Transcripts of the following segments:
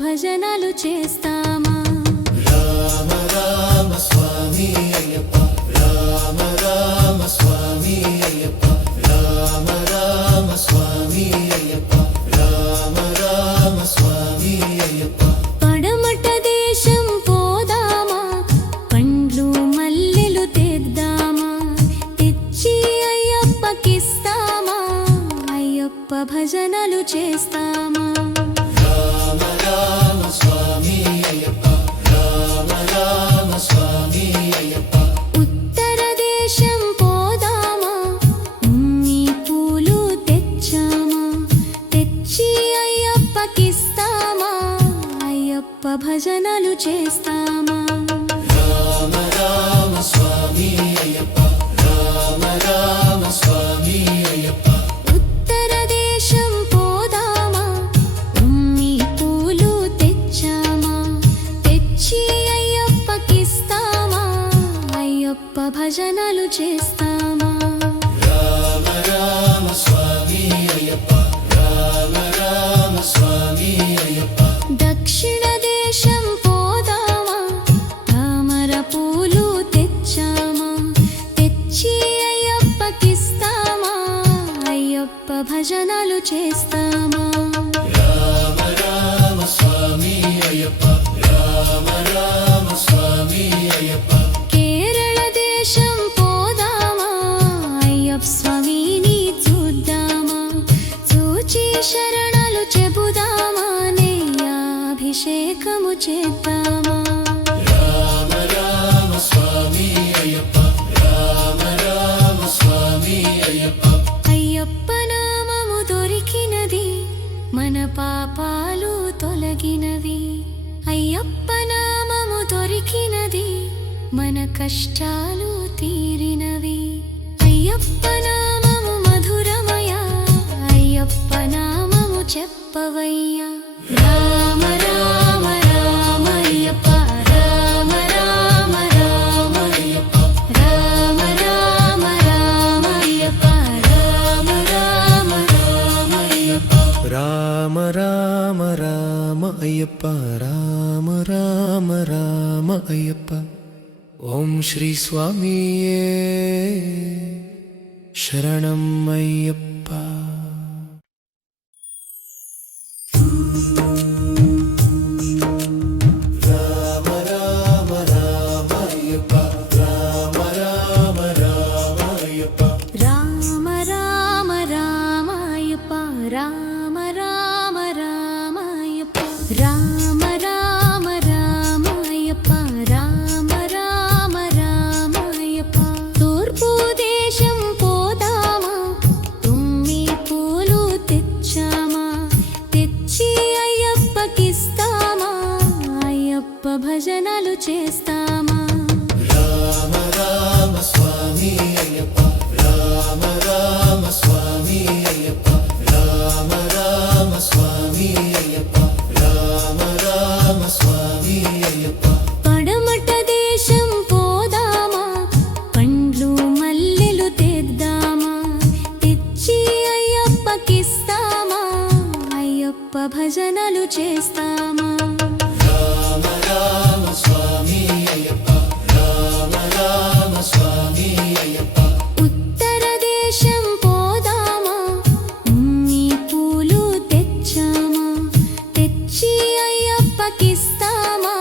భజనలు చేస్తామా? రామ రామ స్వామి అయ్యప్ప, రామ రామ స్వామి అయ్యప్ప, రామ రామ స్వామి అయ్యప్ప, రామ రామ స్వామి అయ్యప్ప. పడమట దేశం పోదామా, పండ్లు మల్లెలు తెద్దామా, తెచ్చి అయ్యప్పకిస్తామా, అయ్యప్ప భజనలు చేస్తామా? రామ రామ స్వామి అయ్యప్ప, రామ రామ స్వామి అయ్యప్ప. ఉత్తర దేశం పోదామా, పూలు తెచ్చామా, తెచ్చి అయ్యప్పకిస్తామా, అయ్యప్ప భజనలు చేస్తామా? రామ రామ స్వామి అయ్యప్ప, రామ రామ స్వామి అయ్యప్ప. ఉత్తర దేశం పోదామా, పూలు తెచ్చామా, తెచ్చి అయ్యప్పకిస్తామా, అయ్యప్ప భజనలు చేస్తామా? రామ రామ స్వామి అయ్యప్ప, రామ రామ స్వామి అయ్యప్ప. దక్షిణ దేశం పోదామా, తామర పూలు తెచ్చామా, తెచ్చి అయ్యప్పకిస్తామా, అయ్యప్ప భజనలు చేస్తామా? రామ రామ స్వామి అయ్యప్ప, రామ రామ స్వామి అయ్యప్ప. కేరళ దేశం పోదామా, అయ్యప్ప స్వామిని చూద్దామా, చూచి శరణాలు చెబుదామా, అభిషేకము చేద్దామా? రామ రామ స్వామి అయ్యప్ప, రామ రామ స్వామి అయ్యప్ప. అయ్యప్ప నామము దొరికినది, మన పాపాలు తొలగినవి. అయ్యప్ప నామము దొరికినది, మన కష్టాలు తీరినవి. అయ్యప్ప నామము మధురమయ, అయ్యప్ప నామము చెప్పవయ్యా. రామ రామ రామ అయ్యప్ప, రామ రామ రామ అయ్యప్ప, రామ రామ రామ అయ్యప్ప, రామ రామ రామ అయ్యప్ప. రామ రామ రామ అయ్యప్ప, రామ రామ రామ అయ్యప్ప. ఓం శ్రీ స్వామియే శరణం అయ్యప్ప. రామ రామ రామ అయ్యప్ప, రామ రామ రామ అయ్యప్ప. రామ రామ రామ అయ్యప్ప, రామ రామ రామ అయ్యప్ప, రామ రామ రామ అయ్యప్ప, రామ రామ రామ అయ్యప్ప. తూర్పు దేశం పోదామా, పూలు తెచ్చామా, తెచ్చి అయ్యప్పకిస్తామా, అయ్యప్ప భజనలు చేస్తామా? రామ రామ స్వామి అయ్యప్ప, రామ రామ స్వామి అయ్యప్ప, రామ రామ స్వామి అయ్యప్ప, రామ రామ స్వామి అయ్యప్ప. పడమట దేశం పోదామా, పండ్లు మల్లెలు తెద్దామా, తెచ్చి అయ్యప్పకిస్తామా, అయ్యప్ప భజనలు చేస్తామా? రామ రామ స్వామి అయ్యప్ప, రామ రామ స్వామి అయ్యప్ప. ఉత్తర దేశం పోదామా, పూలు తెచ్చామా, తెచ్చి అయ్యప్పకిస్తామా,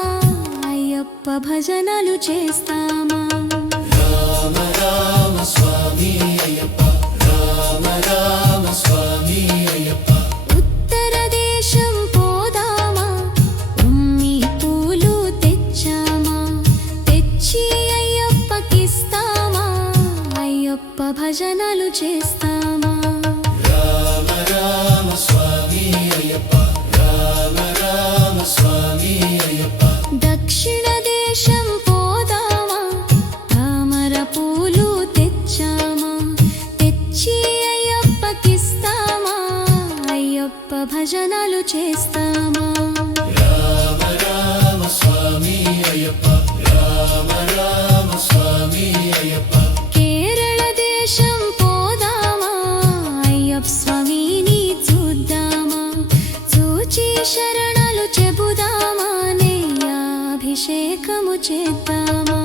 అయ్యప్ప భజనలు చేస్తామా? రామ రామ స్వామి అయ్యప్ప, రామ రామ స్వామి అయ్యప్ప. ఉత్తర దేశం పోదామా, పూలు తెచ్చామా, అయ్యప్ప భజనలు చేస్తామా రామ రామ స్వామి అయ్యప్ప రామ రామ స్వామి అయ్యప్ప కేరళ దేశం పోదామా అయ్యప్ప స్వామిని చూద్దామా చూచి శరణాలు చెబుదామా అభిషేకము చేద్దామా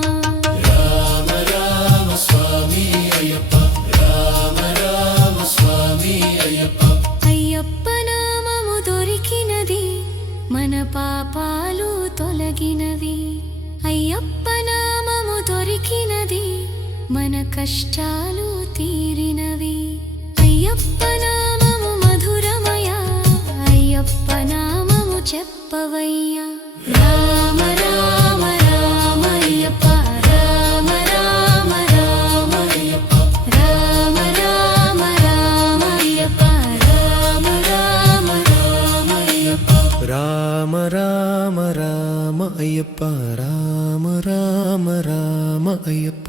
రామ రామ స్వామి అయ్యప్ప రామ రామ స్వామి అయ్యప్ప అయ్యప్ప నామము దొరికినది మన పాపాలు తొలగినవి అయ్యప్ప నామము దొరికినది మన కష్టాలు తీరినవి అయ్యప్ప నామము మధురమయ అయ్యప్ప నామము చెప్పవయ్యా రామ రామ రామ అయ్యప్ప రామ రామ రామ అయ్యప్ప రామ రామ రామ అయ్యప్ప రామ రామ రామ అయ్యప్ప రామ రామ రామ అయ్యప్ప రామ రామ రామ అయ్యప్ప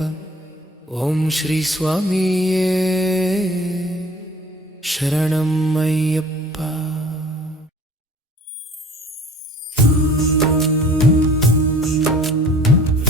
ఓం శ్రీ స్వామియే శరణం అయ్యప్ప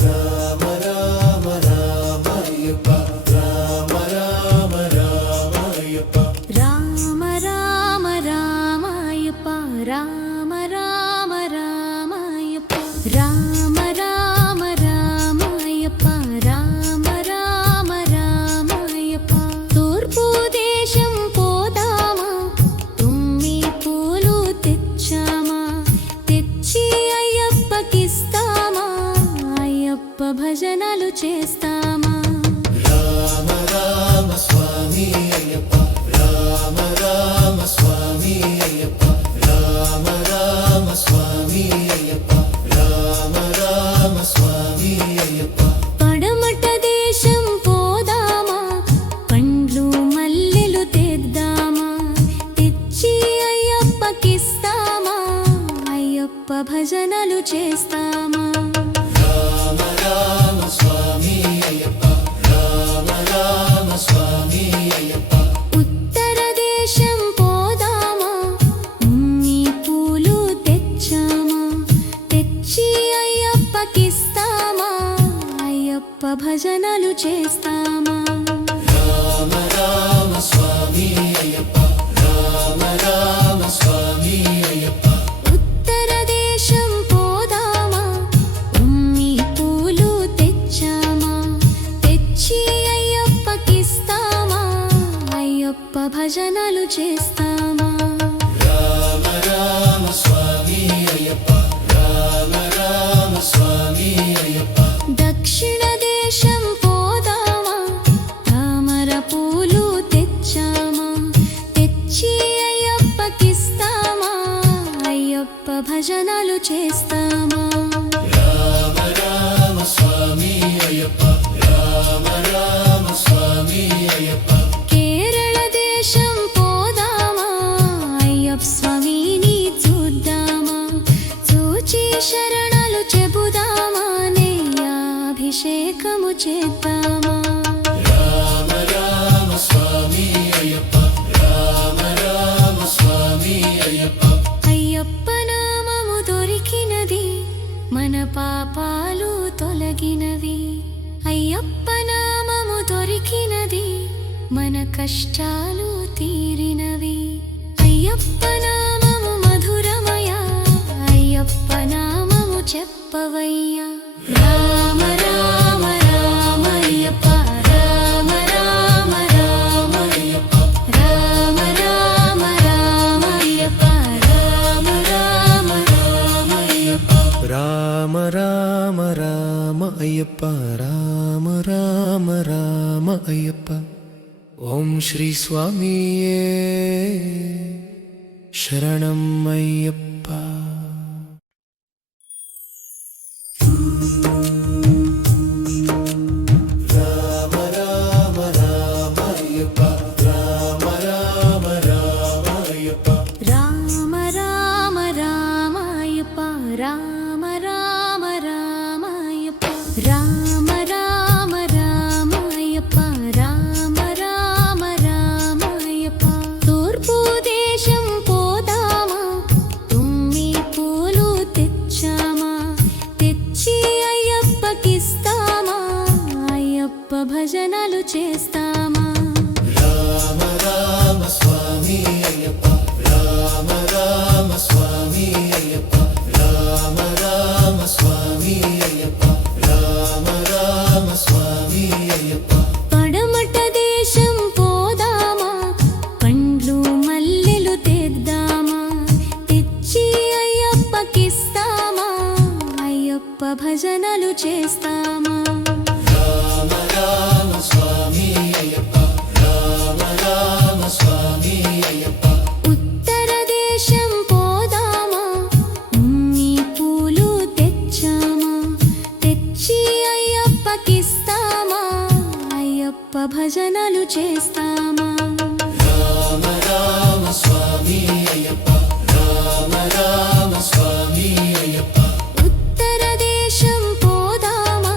రామ రామ రామ అయ్యప్ప రామ రామ రామ అయ్యప్ప రామ రామ రామ అయ్యప్ప రామ రామ రామ అయ్యప్ప రామ రామ రామ అయ్యప్ప రామ రామ రామ అయ్యప్ప తూర్పు దేశం పోదామా తుమ్మి పూలు తెచ్చామా తెచ్చి అయ్యప్పకిస్తామా అయ్యప్ప భజనలు చేస్తామా రామ రామ స్వామి అయ్యప్ప రామ రామ స్వామి అయ్యప్ప రామ రామ స్వామి అయ్యప్ప రామ రామ స్వామి అయ్యప్ప పడమట దేశం పోదామా పండ్లు మల్లెలు తెద్దామా తెచ్చి అయ్యప్పకిస్తామా అయ్యప్ప భజనలు చేస్తామా రామ రామ స్వామి అయ్యప్ప రామ రామ స్వామి అయ్యప్ప ఉత్తర దేశం పోదామా ఉమ్మి పూలు తెచ్చామా తెచ్చి అయ్యప్పకిస్తామా అయ్యప్ప భజనలు చేస్తామా రామ రామ స్వామి అయ్యప్ప రామ రామ స్వామి అయ్యప్ప ఉత్తర దేశం పోదామా ఉమ్మి పూలు తెచ్చామా తెచ్చి అయ్యప్పకిస్తామా అయ్యప్ప భజనలు చేస్తామా రామ రామ స్వామి అయ్యప్ప రామ రామ స్వామి అయ్యప్ప దక్షిణ దేశం పోదామా తామర పూలు తెచ్చామా తెచ్చి అయ్యప్పకిస్తామా అయ్యప్ప భజనలు చేస్తామా రామ రామ స్వామి అయ్యప్ప రామ రామ స్వామి అయ్యప్ప కేరళ దేశం పోదామా అయ్యప్ప స్వామిని చూద్దామా చూచి శరణాలు చెబుదామా అభిషేకము చేద్దామా రామ రామ స్వామి అయ్యప్ప రామ రామ స్వామి అయ్యప్ప అయ్యప్ప నామము దొరికినది మన పాపాలు తొలగినవి అయ్యప్ప నామము దొరికినది మన కష్టాలు తీరినవి అయ్యప్ప నామము మధురమయ అయ్యప్ప నామము చెప్పవయ్యా రామ రామ రామ అయ్యప్ప రామ రామ రామ అయ్యప్ప రామ రామ రామ అయ్యప్ప రామ రామ రామ అయ్యప్ప రామ రామ రామ అయ్యప్ప రామ రామ రామ అయ్యప్ప ఓం శ్రీ స్వామియే శరణం అయ్యప్ప రామ రామ రామ అయ్యప్ప రామ రామ రామ అయ్యప్ప రామ రామ రామ అయ్యప్ప రామ రామ రామ అయ్యప్ప రామ రామ రామ అయ్యప్ప రామ రామ రామ అయ్యప్ప తూర్పు దేశం పోదా భజనలు చేస్తామా రామ రామ స్వామి అయ్యప్ప రామ రామ స్వామి అయ్యప్ప ఉత్తర దేశం పోదామా ఉన్ని పూలు తెచ్చామా తెచ్చి అయ్యప్పకిస్తామా అయ్యప్ప భజనలు చేస్తామా రామ రామ స్వామి అయ్యప్ప రామ రామ స్వామి అయ్యప్ప ఉత్తర దేశం పోదామా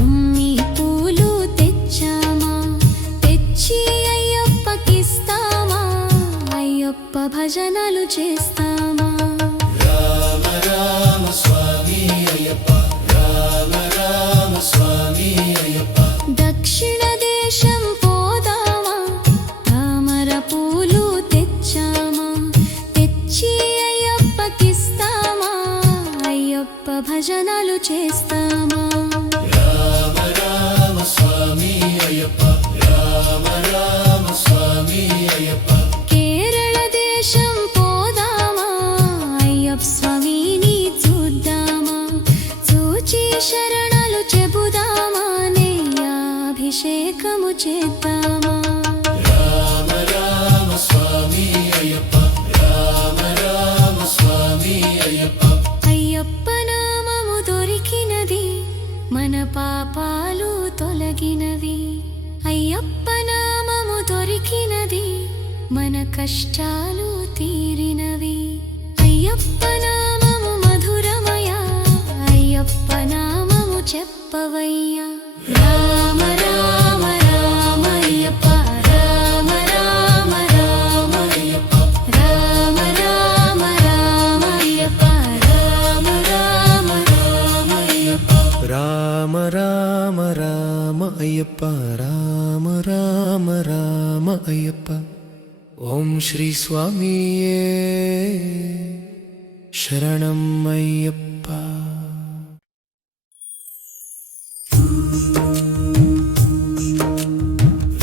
ఉన్ని పూలు తెచ్చామా తెచ్చి అయ్యప్పకిస్తామా అయ్యప్ప భజనలు చేస్తామా రామ రామ స్వామి అయ్యప్ప రామ రామ స్వామి అయ్యప్ప దక్షిణ దేశం పోదామా తామర పూలు తెచ్చామా తెచ్చి అయ్యప్పకిస్తామా అయ్యప్ప భజనలు చేస్తామా రామ రామ స్వామి అయ్యప్ప రామ రామ స్వామి అయ్యప్ప కేరళ దేశం పోదామా అయ్యప్ప స్వామిని చూద్దామా చూచి శరణాలు చెబుదామా అభిషేకము చేద్దామా రామ రామ స్వామి అయ్యప్ప రామ రామ స్వామి అయ్యప్ప అయ్యప్ప నామము దొరికినది మన పాపాలు తొలగినవి అయ్యప్ప నామము దొరికినది మన కష్టాలు తీరినవి అయ్యప్ప నామము మధురమయ అయ్యప్ప నామము చెప్పవయ్యా రామ రామ రామ అయ్యప్ప రామ రామ రామ అయ్యప్ప రామ రామ రామ అయ్యప్ప రామ రామ రామ అయ్యప్ప రామ రామ రామ అయ్యప్ప రామ రామ రామ అయ్యప్ప ఓం శ్రీ స్వామియే శరణం అయ్యప్ప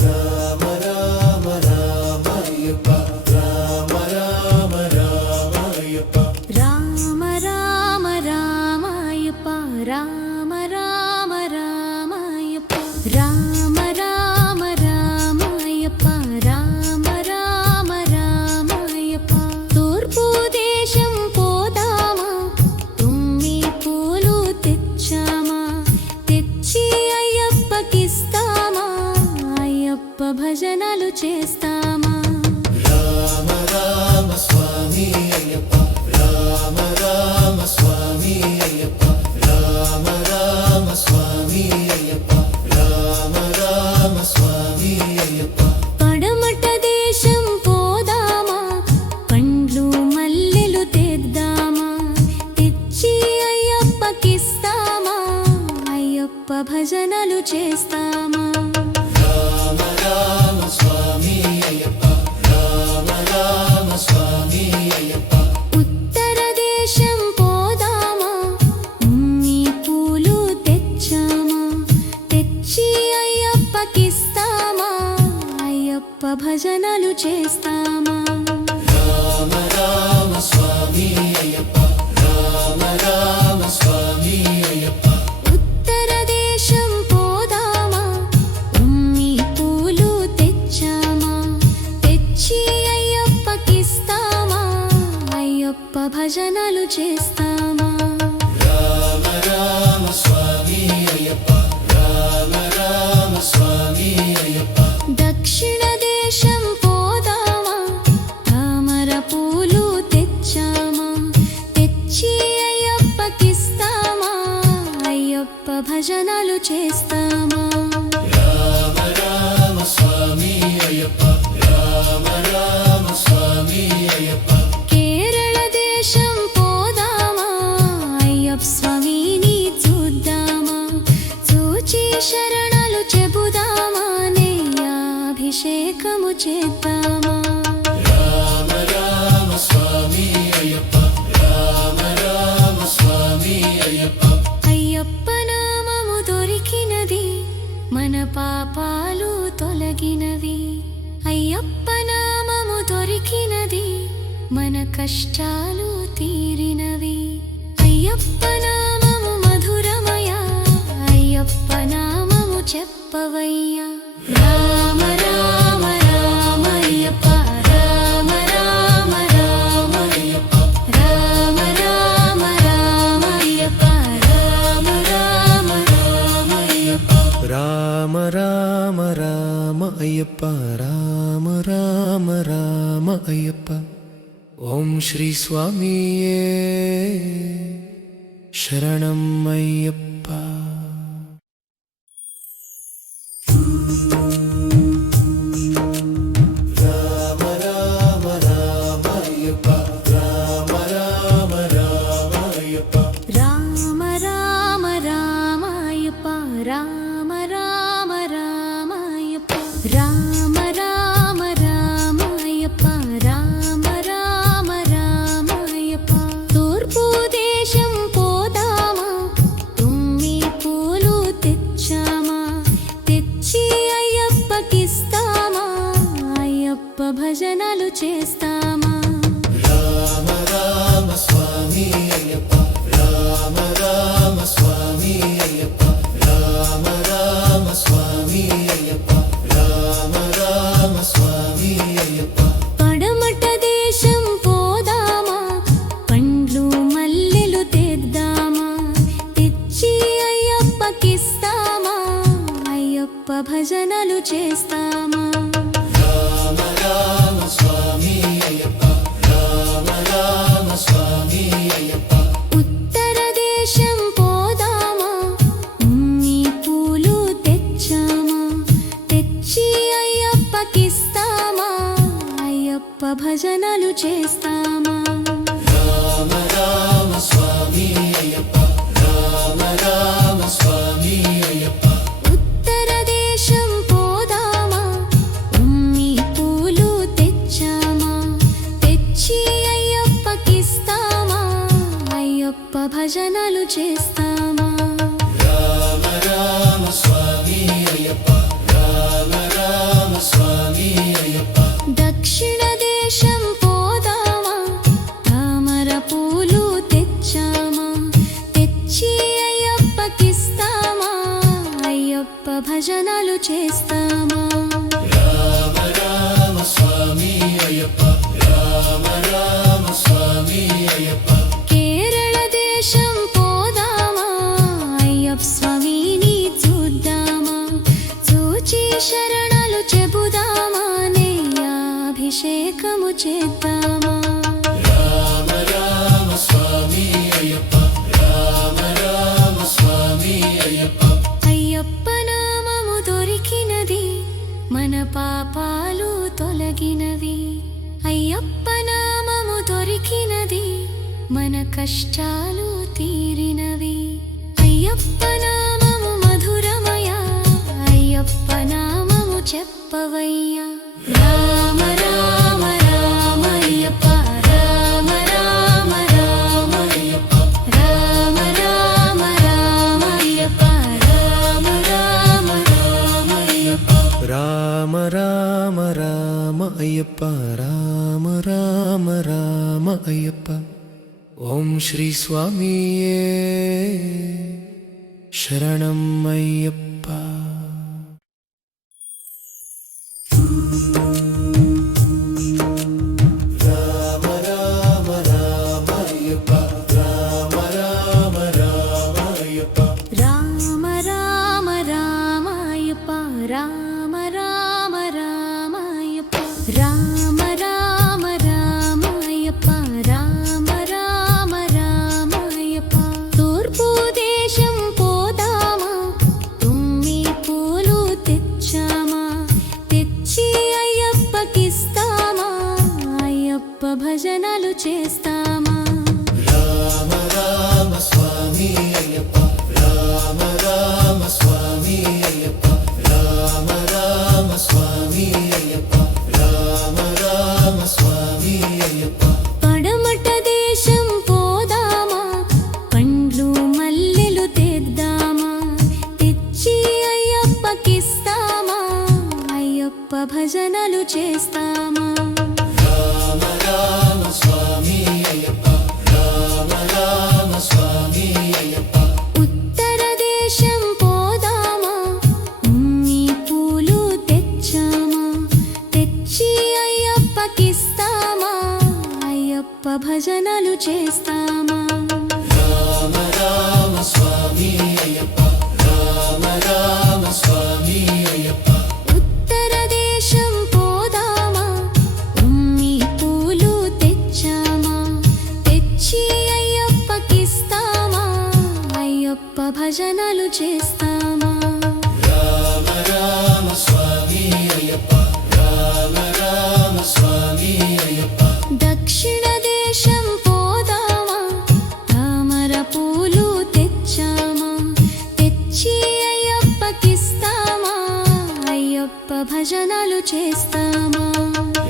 రామ రామ రామ అయ్యప్ప రామ రామ రామ అయ్యప్ప రామ రామ రామ అయ్యప్ప రామ రామ రామ అయ్యప్ప రామ రామ రామ అయ్యప్ప రామ రామ రామ అయ్యప్ప తూర్పు దేశం పోదామా తుమ్మి పూలు తెచ్చామా తెచ్చి అయ్యప్పకిస్తామా అయ్యప్ప భజనలు చేస్తామా రామ రామ స్వామి అయ్యప్ప రామ రామ స్వామి అయ్యప్ప రామ రామ స్వామి అయ్యప్ప రామ రామ స్వామి అయ్యప్ప పడమట దేశం పోదామా పండ్లు మల్లెలు తెద్దామా తెచ్చి అయ్యప్పకిస్తామా అయ్యప్ప భజనలు చేస్తామా రామ రామ స్వామి అయ్యప్ప రామ రామ స్వామి అయ్యప్ప ఉత్తర దేశం పోదామా ఉన్ని పూలు తెచ్చామా తెచ్చి అయ్యప్పకిస్తామా అయ్యప్ప భజనలు చేస్తామా రామ రామ స్వామి అయ్యప్ప రామ రామ స్వామి అయ్యప్ప ఉత్తర దేశం పోదామా ఉన్ని పూలు తెచ్చామా తెచ్చి అయ్యప్పకిస్తామా అయ్యప్ప భజనలు చేస్తామా రామ రామ స్వామి అయ్యప్ప రామ రామ స్వామి అయ్యప్ప దక్షిణ దేశం పోదామా తామర పూలు తెచ్చామా తెచ్చి అయ్యప్పకిస్తామా అయ్యప్ప భజనలు చేస్తామా రామ రామ స్వామి అయ్యప్ప రామ రామ స్వామి అయ్యప్ప కేరళ దేశం పోదామా అయ్యప్ప స్వామిని చూద్దామా చూచి శరణాలు చెబుదామా అభిషేకము చేద్దామా రామ రామ స్వామి అయ్యప్ప రామ రామ స్వామి అయ్యప్ప అయ్యప్ప నామము దొరికినది మన పాపాలు తొలగినవి అయ్యప్ప నామము దొరికినది మన కష్టాలు తీరినవి అయ్యప్ప నామము మధురం అయ్యప్ప నామము చెప్పవయ్యా రామ రామ రామ అయ్యప్ప రామ రామ రామ అయ్యప్ప రామ రామ రామ అయ్యప్ప రామ రామ రామ అయ్యప్ప రామ రామ రామ అయ్యప్ప రామ రామ రామ అయ్యప్ప ఓం శ్రీ స్వామియే శరణం అయ్యప్ప రామ రామ రామ అయ్యప్ప రామ రామ రామ అయ్యప్ప రామ రామ రామ అయ్యప్ప రామ రామ రామ అయ్యప్ప రామ రామ రామ అయ్యప్ప రామ రామ రామ అయ్యప్ప తూర్పు దేశం పోదామా తుమ్మి పూలు తెచ్చామా తెచ్చి అయ్యప్పకిస్తామా అయ్యప్ప భజనలు చేస్తామా రామ రామ స్వామి అయ్యప్ప రామ రామ స్వామి అయ్యప్ప రామ రామ స్వామి అయ్యప్ప రామ రామ స్వామి అయ్యప్ప పడమట దేశం పోదామా పండ్లు మల్లెలు తెద్దామా తెచ్చి అయ్యప్పకిస్తామా అయ్యప్ప భజనలు చేస్తామా రామ రామ స్వామి అయ్యప్ప రామ రామ స్వామి అయ్యప్ప ఉత్తర దేశం పోదామా ఉమ్మి పూలు తెచ్చామా తెచ్చి అయ్యప్పకిస్తామా అయ్యప్ప భజనలు చేస్తామా రామ రామ స్వామి అయ్యప్ప రామ రామ స్వామి అయ్యప్ప ఉత్తర దేశం పోదామా ఉమ్మి పూలు తెచ్చామా తెచ్చి అయ్యప్పకిస్తామా అయ్యప్ప భజనలు చేస్తామా రామ రామ స్వామి అయ్యప్ప రామ రామ స్వామి అయ్యప్ప దక్షిణ దేశం పోదామా తామర పూలు తెచ్చామా తెచ్చి అయ్యప్పకిస్తామా అయ్యప్ప భజనలు చేస్తామా రామ రామ స్వామి అయ్యప్ప రామ రామ స్వామి అయ్యప్ప కేరళ దేశం పోదామా అయ్యప్ప స్వామిని చూద్దామా చూచి శరణాలు చెబుదామా నెయ్యాభిషేకము చేద్దామా రామ రామ స్వామి అయ్యప్ప రామ రామ స్వామి అయ్యప్ప అయ్యప్ప నామము దొరికినది మన పాపాలు తొలగినవి అయ్యప్ప నామము దొరికినది మన కష్టాలు తీరినవి అయ్యప్ప నామము మధురమయ అయ్యప్ప నామము చెప్పవయ్యా రామ రామ రామ అయ్యప్ప రామ రామ రామ అయ్యప్ప రామ రామ రామ అయ్యప్ప రామ రామ రామ అయ్యప్ప రామ రామ రామ అయ్యప్ప రామ రామ రామ అయ్యప్ప ఓం శ్రీ స్వామియే శరణం అయ్యప్ప రామ రామ రామ అయ్యప్ప రామ రామ రామ అయ్యప్ప రామ రామ రామ అయ్యప్ప రామ రామ రామ అయ్యప్ప రామ రామ రామ అయ్యప్ప రామ రామ రామ అయ్యప్ప తూర్పు దేశం పోదామా తుమ్మి పూలు తెచ్చామా తెచ్చి అయ్యప్పకిస్తామా అయ్యప్ప భజనలు చేస్తామా రామ రామ స్వామి అయ్యప్ప రామ రామ స్వామి అయ్యప్ప రామ రామ స్వామి అయ్యప్ప రామ రామ స్వామి అయ్యప్ప పడమట దేశం పోదామా పండ్లు మల్లెలు తెద్దామా తెచ్చి అయ్యప్పకిస్తామా అయ్యప్ప భజనలు చేస్తామా రామ రామ స్వామి అయ్యప్ప రామ రామ స్వామి అయ్యప్ప ఉత్తర దేశం పోదామా అయ్యప్పకిస్తామా అయ్యప్ప భజనలు చేస్తామా రామ రామ స్వామి అయ్యప్ప రామ రామ స్వామి అయ్యప్ప ఉత్తర దేశం పోదామా ఉమ్మి పూలు తెచ్చామా తెచ్చి అయ్యప్పకిస్తామా అయ్యప్ప భజనలు చేస్తామా రామ రామ స్వామి అయ్యప్ప రామ రామ స్వామి అయ్యప్ప దక్షిణ దేశం పోదామా తామర పూలు తెచ్చామా తెచ్చి అయ్యప్పకిస్తామా అయ్యప్ప భజనలు చేస్తామా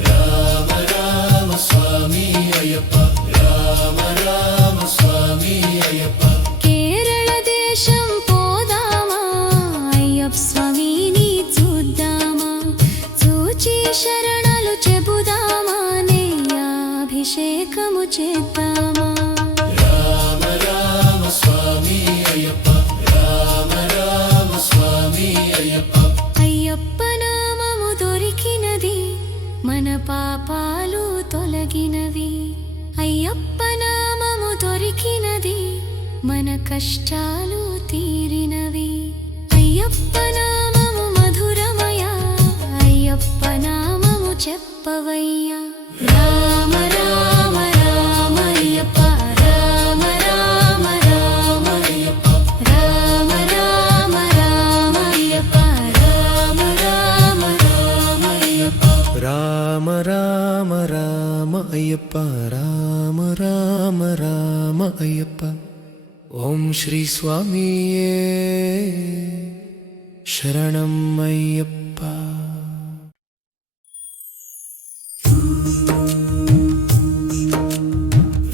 రామ రామ స్వామి అయ్యప్ప రామ రామ స్వామి అయ్యప్ప కేరళ దేశం పోదామా అయ్యప్ప స్వామిని చూద్దామా చూచి శరణాలు చెబుదామా అభిషేకము చేద్దామా రామ రామ స్వామి అయ్యప్ప రామ రామ స్వామి అయ్యప్ప అయ్యప్ప నామము దొరికినది మన పాపాలు తొలగినవి అయ్యప్ప నామము దొరికినది మన కష్టాలు తీరినవి అయ్యప్ప నామము మధురమయ అయ్యప్ప నామము చెప్పవయ్యా రామ రామ రామ అయ్యప్ప రామ రామ రామ అయ్యప్ప రామ రామ రామ అయ్యప్ప రామ రామ రామ అయ్యప్ప రామ రామ రామ అయ్యప్ప రామ రామ రామ అయ్యప్ప ఓం శ్రీ స్వామియే శరణం అయ్యప్ప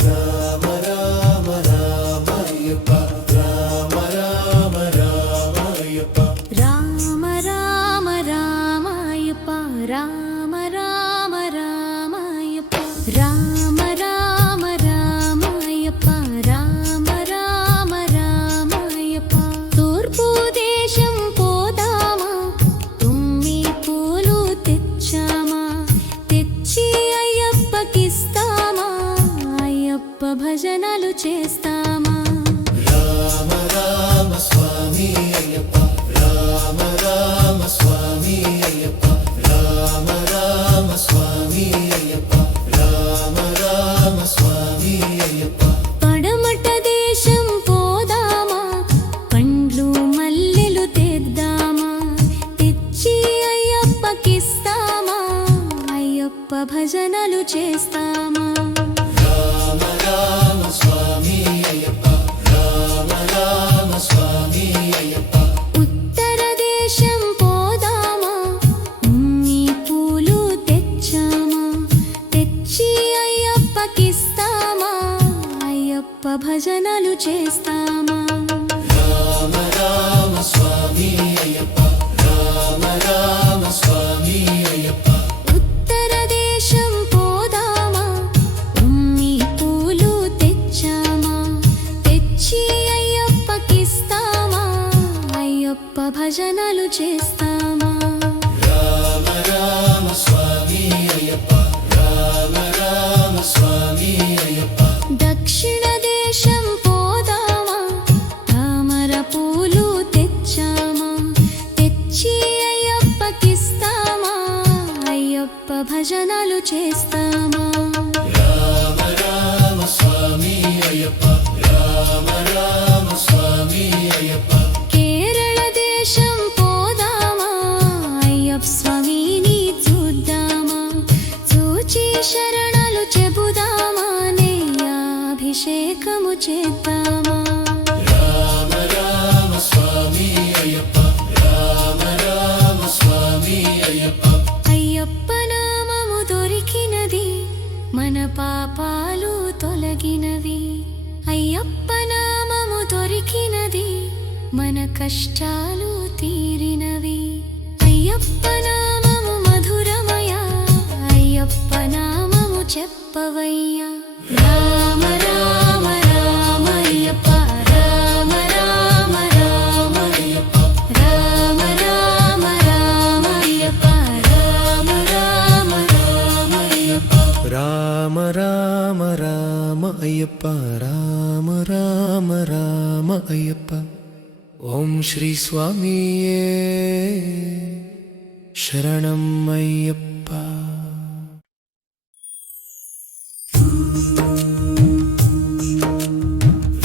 రామ రామ రామ అయ్యప్ప రామ రామ రామ అయ్యప్ప రామ రామ రామ అయ్యప్ప రామ రామ రామ అయ్యప్ప రామ రామ రామ అయ్యప్ప రామ రామ రామ అయ్యప్ప తూర్పు దేశం పోదామా తుమ్మి పూలు తెచ్చామా తెచ్చి అయ్యప్పకిస్తామా అయ్యప్ప భజనలు చేస్తామా రామ రామ స్వామి అయ్యప్ప రామ రామ స్వామి అయ్యప్ప రామ రామ స్వామి అయ్యప్ప రామ రామ స్వామి అయ్యప్ప పడమట దేశం పోదామా పండ్లు మల్లెలు తెద్దామా తెచ్చి అయ్యప్పకిస్తామా అయ్యప్ప భజనలు చేస్తామా రామ రామ స్వామి అయ్యప్ప రామ రామ స్వామి అయ్యప్ప ఉత్తర దేశం పోదామా ఉమ్మి పూలు తెచ్చామా తెచ్చి అయ్యప్పకిస్తామా అయ్యప్ప భజనలు చేస్తామా రామ రామ స్వామి అయ్యప్ప రామ రామ స్వామి అయ్యప్ప ఉత్తర దేశం పోదామా ఉమ్మి పూలు తెచ్చామా తెచ్చి అయ్యప్పకిస్తామా అయ్యప్ప భజనలు చేస్తామా రామ రామ స్వామి అయ్యప్ప రామ రామ స్వామి అయ్యప్ప దక్షిణ దేశం పోదామా తామర పూలు తెచ్చామా తెచ్చి అయ్యప్పకిస్తామా అయ్యప్ప భజనలు చేస్తామా రామ రామ స్వామి అయ్యప్ప రామ రామ స్వామి అయ్యప్ప కేరళ దేశం పోదామా అయ్యప్ప స్వామిని చూద్దామా చూచి శరణాలు చెబుదామా అభిషేకము చేద్దామా రామ రామ స్వామి అయ్యప్ప రామ రామ స్వామి అయ్యప్ప అయ్యప్ప నామము దొరికినది మన పాపాలు తొలగినవి అయ్యప్ప నామము దొరికినది మన కష్టాలు తీరినవి అయ్యప్ప నామము మధురమయ అయ్యప్ప నామము చెప్పవయ్యా రామ రామ రామ అయ్యప్ప రామ రామ రామ అయ్యప్ప రామ రామ రామ అయ్యప్ప రామ రామ రామ అయ్యప్ప రామ రామ రామ అయ్యప్ప రామ రామ రామ అయ్యప్ప ఓం శ్రీ స్వామియే శరణం అయ్యప్ప.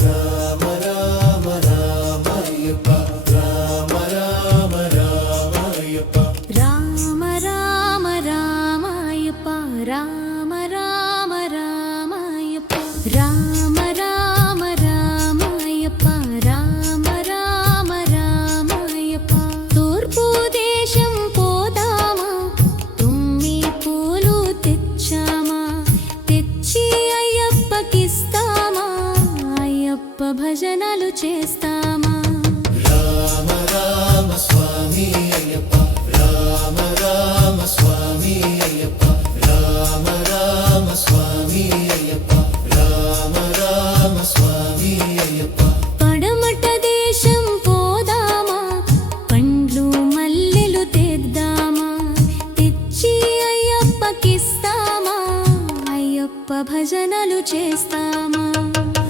రామ రామ రామ అయ్యప్ప రామ రామ రామ అయ్యప్ప రామ రామ రామాయప్ప రామ రామ రామాయప్ప రామ రామ రామాయప్ప రామ రామ రామాయప్ప తూర్పు దేశం పోదామా తుమ్మి పూలు తెచ్చామా తెచ్చి అయ్యప్పకిస్తామా అయ్యప్ప భజనలు చేస్తామా రామ రామ స్వామి అయ్యప్ప రామ రామ స్వామి అయ్యప్ప రామ రామ స్వామి అయ్యప్ప రామ రామ స్వామి అయ్యప్ప పడమట దేశం పోదామా పండ్లు మల్లెలు తెద్దామా తెచ్చి అయ్యప్పకిస్తామా అయ్యప్ప భజనలు చేస్తామా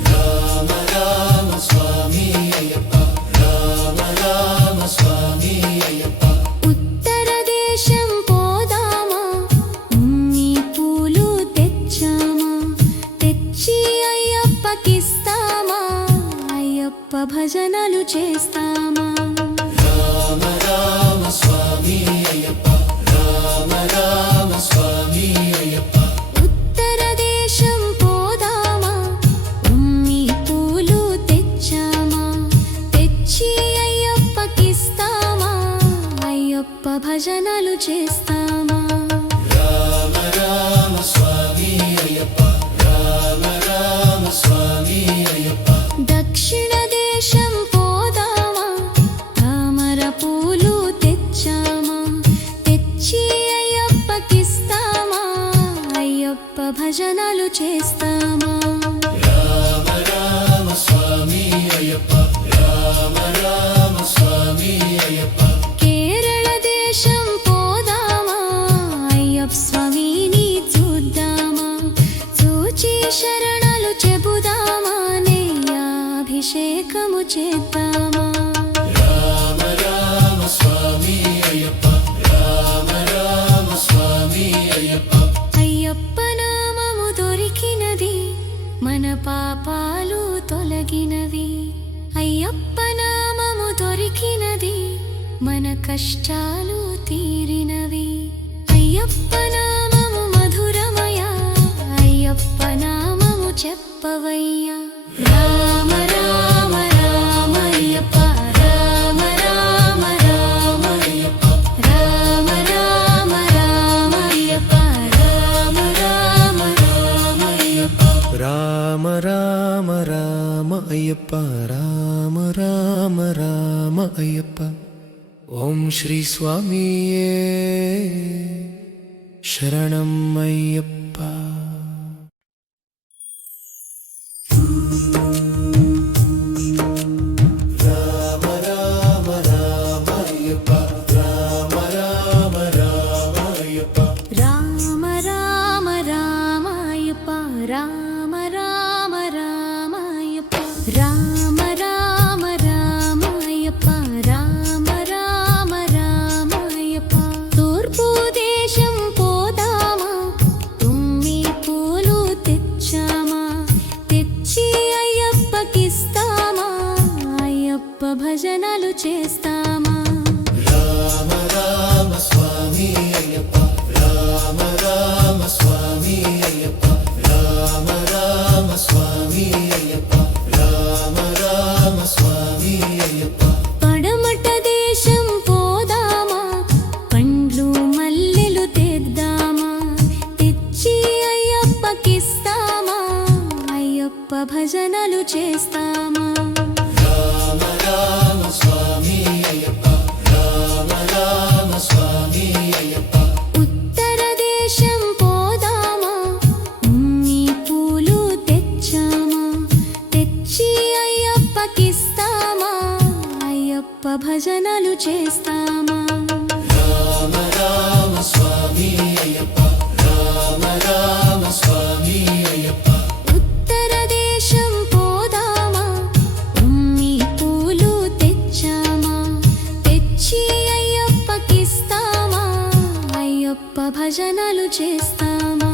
రామ రామ స్వామి అయ్యప్ప రామ రామ స్వామి అయ్యప్ప ఉత్తర దేశం పోదామా ఉమ్మి పూలు తెచ్చామా తెచ్చి అయ్యప్పకిస్తామా అయ్యప్ప భజనలు చేస్తామా రామ రామ స్వామి అయ్యప్ప రామ రామ స్వామి అయ్యప్ప ఉత్తర దేశం పోదామా ఉమ్మి పూలు తెచ్చామా తెచ్చి అయ్యప్పకిస్తామా అయ్యప్ప భజనలు చేస్తామా రామ రామ స్వామి అయ్యప్ప రామ రామ స్వామి అయ్యప్ప దక్షిణ దేశం పోదామా తామర పూలు తెచ్చామా తెచ్చి అయ్యప్పకిస్తామా అయ్యప్ప భజనలు చేస్తామా రామ రామ స్వామి అయ్యప్ప రామ రామ స్వామి అయ్యప్ప కేరళ దేశం పోదామా అయ్యప్ప స్వామిని చూద్దామా చూచి శరణాలు చెబుదామా నెయ్యాభిషేకము చేద్దామా రామ రామ స్వామి అయ్యప్ప రామ రామ స్వామి అయ్యప్ప అయ్యప్ప నామము దొరికినది మన పాపాలు తొలగినవి అయ్యప్ప నామము దొరికినది మన కష్టాలు తీరినవి అయ్యప్ప నామము మధురమయ అయ్యప్ప నామము చెప్పవయ్యా రామ రామ రామయ్యప్ప రామ రామ రామయ్యప్ప రామ రామ రామయ్యప్ప రామ రామ రామయ్యప్ప రామ రామ రామ అయ్యప్ప రామ రామ రామ అయ్యప్ప ఓం శ్రీ స్వామియే శరణం అయ్యప్ప. రామ రామ రామ అయ్యప్ప రామ రామ రామ అయ్యప్ప రామ రామ రామాయప్ప రామ రామ రామాయప్ప రామ రామ రామాయప్ప రామ రామ రామాయప్ప తూర్పు దేశం పోదామా తుమ్మి పూలు తెచ్చామా తెచ్చి అయ్యప్పకిస్తామా అయ్యప్ప భజనలు చేస్తామా రామ రామ స్వామి అయ్యప్ప రామ రామ స్వామి అయ్యప్ప రామ రామ స్వామి అయ్యప్ప రామ రామ స్వామి అయ్యప్ప పడమట దేశం పోదామా పండ్లు మల్లెలు తెద్దామా తెచ్చి అయ్యప్పకిస్తామా అయ్యప్ప భజనలు చేస్తామా రామ రామ స్వామి అయ్యప్ప రామ రామ స్వామి అయ్యప్ప ఉత్తర దేశం పోదామా ఉమ్మి పూలు తెచ్చామా తెచ్చి అయ్యప్పకిస్తామా అయ్యప్ప భజనలు చేస్తామా రామ రామ స్వామి అయ్యప్ప రామ రామ చేస్తామా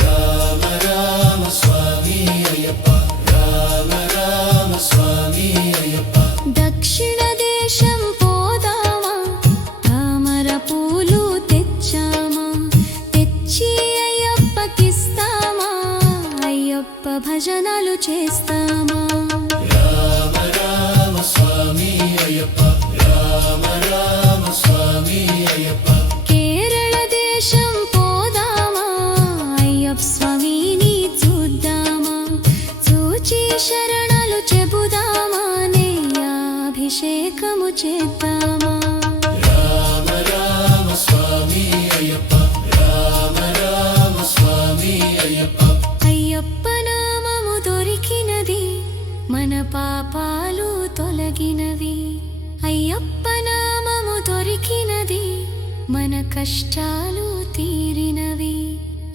రామ రామ స్వామి అయ్యప్ప రామ రామ స్వామి అయ్యప్ప దక్షిణ దేశం పోదామా తామర పూలు తెచ్చామా తెచ్చి అయ్యప్పకిస్తామా అయ్యప్ప భజనలు చేస్తామా రామ రామ స్వామి అయ్యప్ప రామ రామ స్వామి అయ్యప్ప కేరళ దేశం పోదామా అయ్యప్ప స్వామిని చూద్దామా చూచి శరణాలు చెబుదామా నెయ్యాభిషేకము చేద్దామా రామ రామ స్వామి అయ్యప్ప రామ రామ స్వామి అయ్యప్ప అయ్యప్ప నామము దొరికినది మన పాపాలు తొలగినవి అయ్యప్ప నామము దొరికినది మన కష్టాలు తీరినవి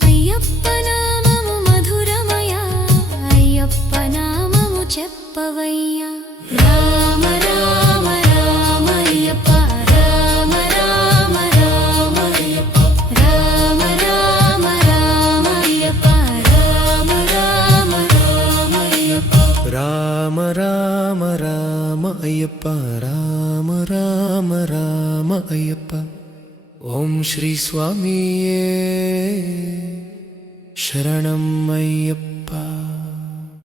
అయ్యప్ప నామము మధురమయ అయ్యప్ప నామము చెప్పవయ్యా రామ రామ రామ అయ్యప్ప రామ రామ రామ అయ్యప్ప రామ రామ రామ అయ్యప్ప రామ రామ రామ అయ్యప్ప రామ రామ రామ అయ్యప్ప రామ రామ రామ అయ్యప్ప ఓం శ్రీ స్వామియే శరణం అయ్యప్ప